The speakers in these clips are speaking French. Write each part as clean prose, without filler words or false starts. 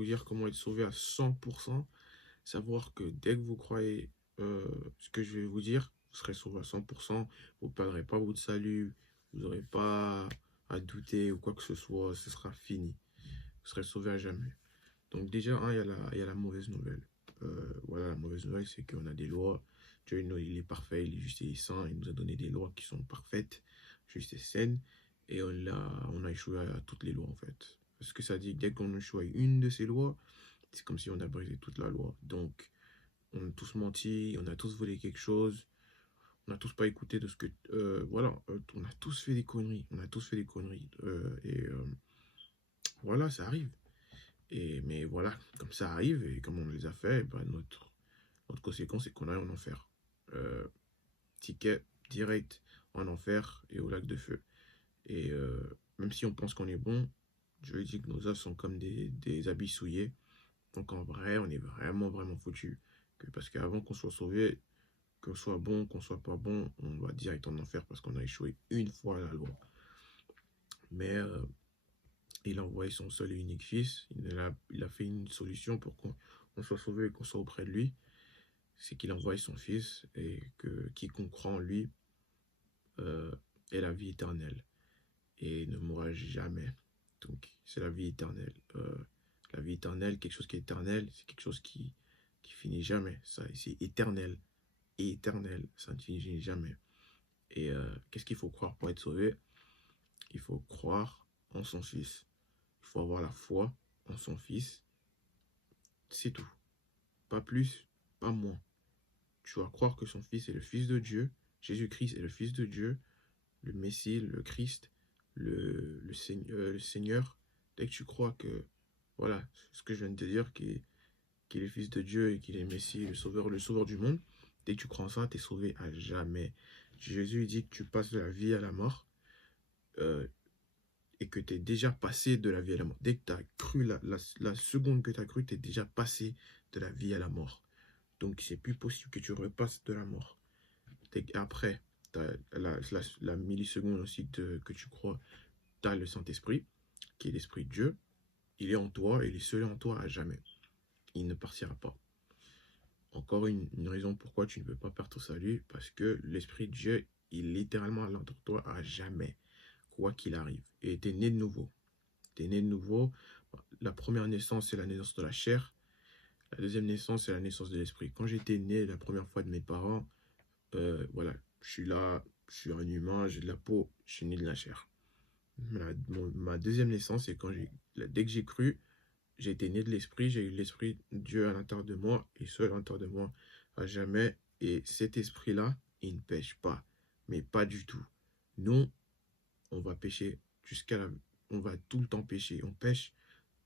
vous dire comment être sauvé à 100%. Savoir que dès que vous croyez ce que je vais vous dire, vous serez sauvé à 100%. Vous ne perdrez pas votre salut. Vous n'aurez pas à douter ou quoi que ce soit. Ce sera fini. Vous serez sauvé à jamais. Donc déjà, hein, il y a la mauvaise nouvelle. Voilà, la mauvaise nouvelle, c'est qu'on a des lois. Dieu, il est parfait, il est juste et il est saint. Il nous a donné des lois qui sont parfaites, justes et saines. Et on a échoué à toutes les lois, en fait. Parce que ça dit que dès qu'on échoue à une de ces lois, c'est comme si on a brisé toute la loi. Donc, on a tous menti, on a tous volé quelque chose, on n'a tous pas écouté de ce que... voilà, on a tous fait des conneries. On a tous fait des conneries. Voilà, ça arrive. Mais voilà, comme ça arrive et comme on les a fait, bah, notre conséquence, c'est qu'on aille en enfer. Euh, Ticket direct en enfer et au lac de feu. Et même si on pense qu'on est bon, je dis que nos œuvres sont comme des habits souillés. Donc en vrai, on est vraiment, vraiment foutu. Parce qu'avant qu'on soit sauvé, qu'on soit bon, qu'on soit pas bon, on va direct en enfer parce qu'on a échoué une fois à la loi. Mais il a envoyé son seul et unique fils. Il a fait une solution pour qu'on soit sauvé et qu'on soit auprès de lui. C'est qu'il a envoyé son fils et que quiconque croit en lui euh, ait la vie éternelle et ne mourra jamais. Donc c'est la vie éternelle. La vie éternelle, quelque chose qui est éternel, c'est quelque chose qui finit jamais. Ça, c'est éternel. Et éternel, ça ne finit jamais. Et qu'est-ce qu'il faut croire pour être sauvé? Il faut croire en son fils. Il faut avoir la foi en son fils. C'est tout. Pas plus, pas moins. Tu vas croire que son fils est le fils de Dieu. Jésus-Christ est le fils de Dieu, le Messie, le Christ, le Seigneur. Dès que tu crois que, voilà, ce que je viens de te dire, qu'il est fils de Dieu et qu'il est Messie, le sauveur du monde, dès que tu crois en ça, tu es sauvé à jamais. Jésus dit que tu passes de la vie à la mort euh, et que tu es déjà passé de la vie à la mort. Dès que tu as cru, la seconde que tu as cru, tu es déjà passé de la vie à la mort. Donc, c'est plus possible que tu repasses de la mort. Après, tu as la milliseconde aussi que tu crois, tu as le Saint-Esprit, qui est l'Esprit de Dieu. Il est en toi et il est seul en toi à jamais. Il ne partira pas. Encore une raison pourquoi tu ne peux pas perdre ton salut, parce que l'Esprit de Dieu, il est littéralement à l'intérieur de toi à jamais, quoi qu'il arrive. Et tu es né de nouveau. Tu es né de nouveau. La première naissance, c'est la naissance de la chair. La deuxième naissance, c'est la naissance de l'esprit. Quand j'étais né la première fois de mes parents, voilà, je suis là, je suis un humain, j'ai de la peau, je suis né de la chair. Ma deuxième naissance, c'est dès que j'ai cru, j'ai été né de l'esprit, j'ai eu l'esprit de Dieu à l'intérieur de moi et seul à l'intérieur de moi à jamais. Et cet esprit-là, il ne pêche pas, mais pas du tout. Nous, on va pécher on va tout le temps pécher. On pêche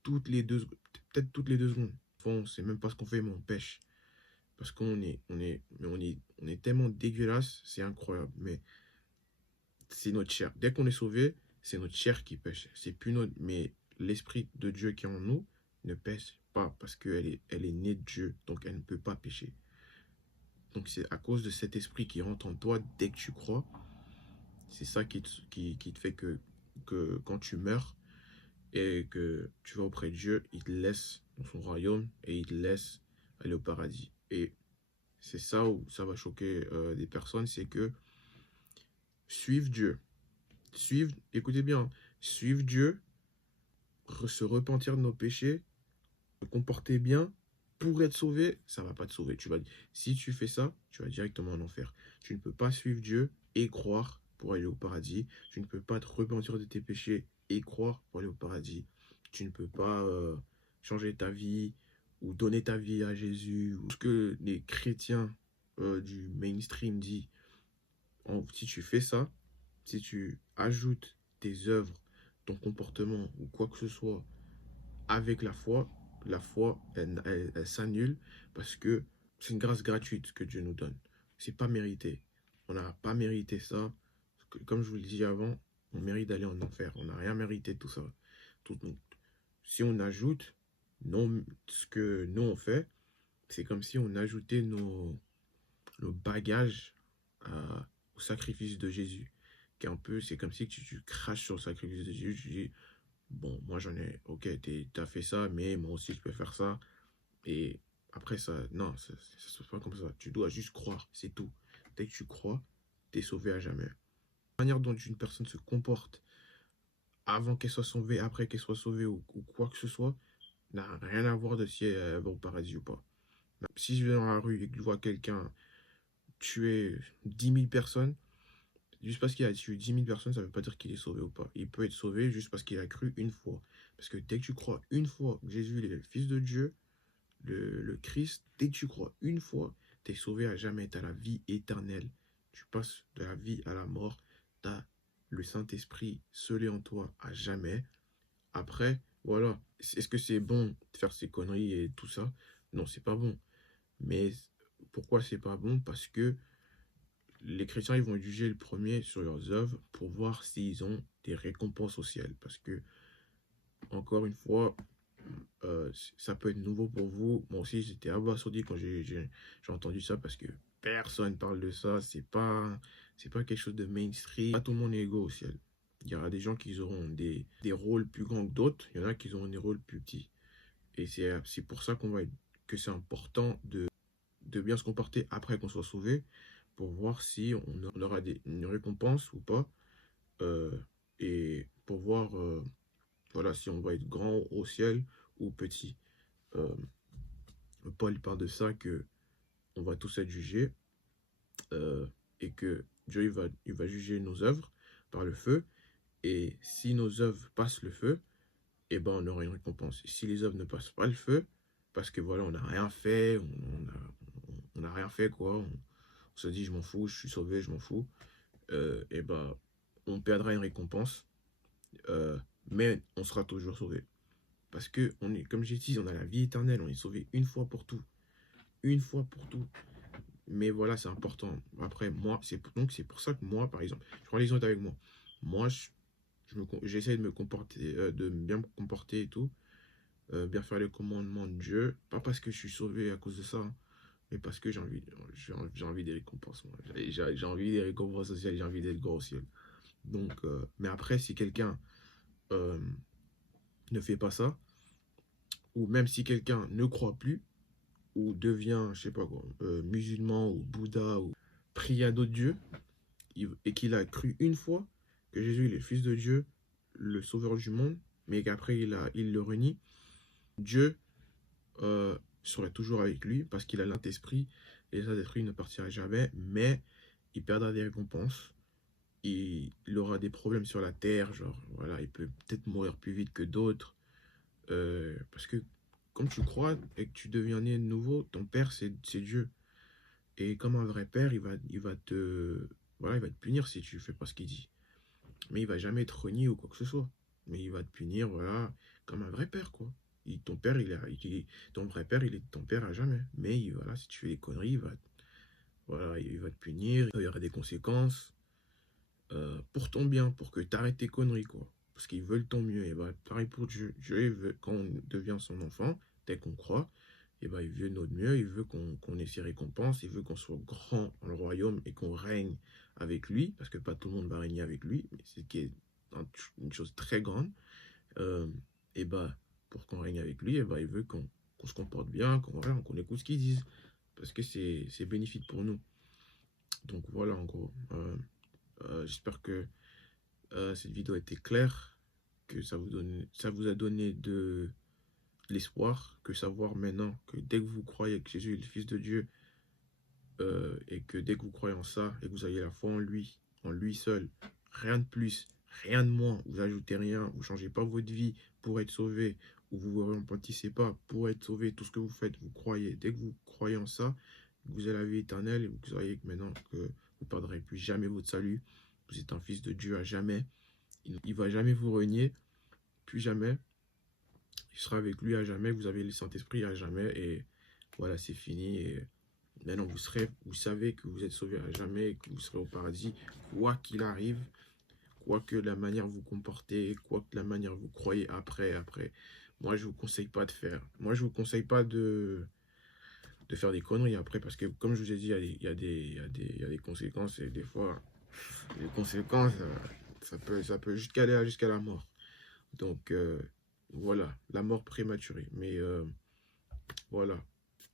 toutes les deux, peut-être toutes les 2 secondes. Enfin, on sait même pas ce qu'on fait, mais on pêche. Parce on est tellement dégueulasse, c'est incroyable. Mais c'est notre chair. Dès qu'on est sauvé, c'est notre chair qui pêche. C'est plus notre, mais l'esprit de Dieu qui est en nous ne pêche pas parce elle est née de Dieu, donc elle ne peut pas pécher. Donc c'est à cause de cet esprit qui rentre en toi dès que tu crois, c'est ça qui te fait que quand tu meurs et que tu vas auprès de Dieu, il te laisse dans son royaume et il te laisse aller au paradis. Et c'est ça où ça va choquer des personnes, c'est que suivre Dieu, écoutez bien, suivre Dieu, se repentir de nos péchés, se comporter bien pour être sauvé, ça ne va pas te sauver. Si tu fais ça, tu vas directement en enfer. Tu ne peux pas suivre Dieu et croire pour aller au paradis. Tu ne peux pas te repentir de tes péchés et croire pour aller au paradis. Tu ne peux pas changer ta vie ou donner ta vie à Jésus. Ou ce que les chrétiens du mainstream disent. Si tu fais ça, si tu ajoutes tes œuvres, ton comportement ou quoi que ce soit avec la foi, elle s'annule parce que c'est une grâce gratuite que Dieu nous donne. C'est pas mérité. On n'a pas mérité ça. Comme je vous le disais avant, on mérite d'aller en enfer. On n'a rien mérité de tout ça. Donc, si on ajoute ce que nous on fait, c'est comme si on ajoutait nos bagages au sacrifice de Jésus. Qui est un peu, c'est comme si tu craches sur le sacrifice de Jésus. Tu dis, Bon, moi j'en ai, ok, t'as fait ça, mais moi aussi je peux faire ça. Et après ça, non, ça se passe pas comme ça. Tu dois juste croire, c'est tout. Dès que tu crois, t'es sauvé à jamais. La manière dont une personne se comporte avant qu'elle soit sauvée, après qu'elle soit sauvée ou quoi que ce soit, n'a rien à voir de si elle va au paradis ou pas. Si je vais dans la rue et que je vois quelqu'un tuer 10 000 personnes, juste parce qu'il a tué 10 000 personnes, ça ne veut pas dire qu'il est sauvé ou pas. Il peut être sauvé juste parce qu'il a cru une fois. Parce que dès que tu crois une fois que Jésus est le Fils de Dieu, le Christ, dès que tu crois une fois, tu es sauvé à jamais. Tu as la vie éternelle. Tu passes de la vie à la mort. Tu as le Saint-Esprit scellé en toi à jamais. Après, voilà. Est-ce que c'est bon de faire ces conneries et tout ça? Non, c'est pas bon. Mais pourquoi c'est pas bon? Parce que les chrétiens, ils vont juger le premier sur leurs œuvres pour voir s'ils ont des récompenses au ciel. Parce que, encore une fois, ça peut être nouveau pour vous. Moi aussi, j'étais abasourdi quand j'ai entendu ça parce que personne parle de ça. C'est pas quelque chose de mainstream. Pas tout le monde est égaux au ciel. Il y aura des gens qui auront des rôles plus grands que d'autres. Il y en a qui auront des rôles plus petits. Et c'est pour ça que c'est important de bien se comporter après qu'on soit sauvé pour voir si on aura une récompense ou pas. euh, et pour voir voilà, si on va être grand au ciel ou petit. Euh, Paul il parle de ça, que on va tous être jugés et que Dieu il va juger nos œuvres par le feu. Et si nos œuvres passent le feu, eh ben, on aura une récompense. Et si les œuvres ne passent pas le feu, parce que voilà, on n'a rien fait, on n'a rien fait quoi, on se dit je m'en fous, je suis sauvé, je m'en fous, et ben, on perdra une récompense, mais on sera toujours sauvé. Parce que, comme j'ai dit, on a la vie éternelle, on est sauvé une fois pour tout. Une fois pour tout. Mais voilà, c'est important. Après, moi, c'est pour ça que moi, par exemple, je prends l'exemple avec moi. Moi, j'essaie de me comporter, de bien me comporter et tout, bien faire les commandements de Dieu. Pas parce que je suis sauvé à cause de ça, hein, mais parce que j'ai envie des récompenses. J'ai envie des récompenses sociales, j'ai envie d'être grand au ciel. Donc, mais après, si quelqu'un euh, ne fait pas ça, ou même si quelqu'un ne croit plus, ou devient, je sais pas quoi, musulman ou Bouddha, ou prie à d'autres dieux, et qu'il a cru une fois que Jésus est le Fils de Dieu, le Sauveur du monde, mais qu'après il le renie, Dieu serait toujours avec lui parce qu'il a l'Saint-Esprit, et Saint-Esprit ne partira jamais, mais il perdra des récompenses, il aura des problèmes sur la terre, genre, voilà, il peut peut-être mourir plus vite que d'autres, parce que comme tu crois et que tu deviens né de nouveau, ton père, c'est Dieu. Et comme un vrai père, voilà, il va te punir si tu fais pas ce qu'il dit. Mais il va jamais te renier ou quoi que ce soit. Mais il va te punir, voilà, comme un vrai père, quoi. Ton père, ton vrai père, il est ton père à jamais. Mais voilà, si tu fais des conneries, voilà, il va te punir. Il y aura des conséquences pour ton bien, pour que tu arrêtes tes conneries, quoi. Parce qu'ils veulent ton mieux. Et bah, pareil pour Dieu. Dieu, quand on devient son enfant, dès qu'on croit, et ben, il veut notre mieux, il veut qu'on ait ses récompenses, il veut qu'on soit grand dans le royaume et qu'on règne avec lui, parce que pas tout le monde va régner avec lui, mais c'est qui est une chose très grande. Euh, et ben, pour qu'on règne avec lui, et ben, il veut qu'on se comporte bien, qu'on écoute ce qu'il dit, parce que c'est bénéfique pour nous. Donc voilà, en gros. J'espère que cette vidéo a été claire, que ça vous a donné de l'espoir, que savoir maintenant que dès que vous croyez que Jésus est le Fils de Dieu, et que dès que vous croyez en ça et que vous avez la foi en lui seul, rien de plus, rien de moins, vous ajoutez rien, vous ne changez pas votre vie pour être sauvé, ou vous ne vous repentissez pas pour être sauvé, tout ce que vous faites, vous croyez. Dès que vous croyez en ça, vous avez la vie éternelle et vous savez que maintenant que vous ne perdrez plus jamais votre salut, vous êtes un fils de Dieu à jamais, il ne va jamais vous renier, plus jamais, il sera avec lui à jamais, vous avez le Saint-Esprit à jamais, et voilà, c'est fini. Et maintenant, vous savez que vous êtes sauvé à jamais, et que vous serez au paradis, quoi qu'il arrive, quoi que la manière vous comportez, quoi que la manière vous croyez après. Moi, je vous conseille pas de faire. Moi, je vous conseille pas de faire des conneries après, parce que comme je vous ai dit, il y a des conséquences, et des fois, les conséquences, ça peut aller jusqu'à la mort. Donc, voilà, la mort prématurée. Mais voilà.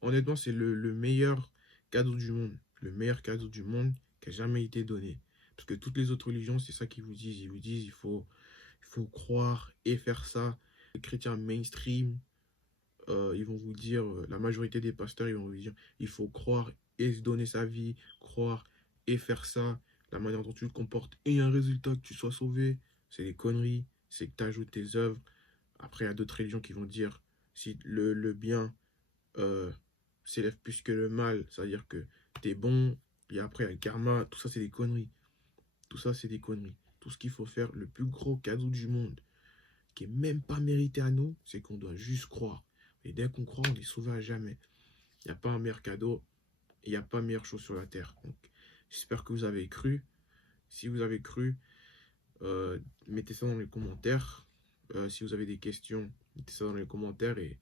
Honnêtement, c'est le meilleur cadeau du monde. Le meilleur cadeau du monde qui a jamais été donné. Parce que toutes les autres religions, c'est ça qu'ils vous disent. Ils vous disent il faut croire et faire ça. Les chrétiens mainstream, ils vont vous dire, la majorité des pasteurs, ils vont vous dire, il faut croire et se donner sa vie, croire et faire ça, la manière dont tu te comportes, et un résultat que tu sois sauvé. C'est des conneries, c'est que tu ajoutes tes œuvres. Après, il y a d'autres religions qui vont dire, si le bien euh, s'élève plus que le mal, c'est-à-dire que t'es bon, et après, il y a le karma, tout ça, c'est des conneries. Tout ça, c'est des conneries. Tout ce qu'il faut faire, le plus gros cadeau du monde, qui est même pas mérité à nous, c'est qu'on doit juste croire. Et dès qu'on croit, on est sauvé à jamais. Il n'y a pas un meilleur cadeau, il n'y a pas meilleure chose sur la terre. Donc, j'espère que vous avez cru. Si vous avez cru, mettez ça dans les commentaires. Si vous avez des questions, mettez ça dans les commentaires et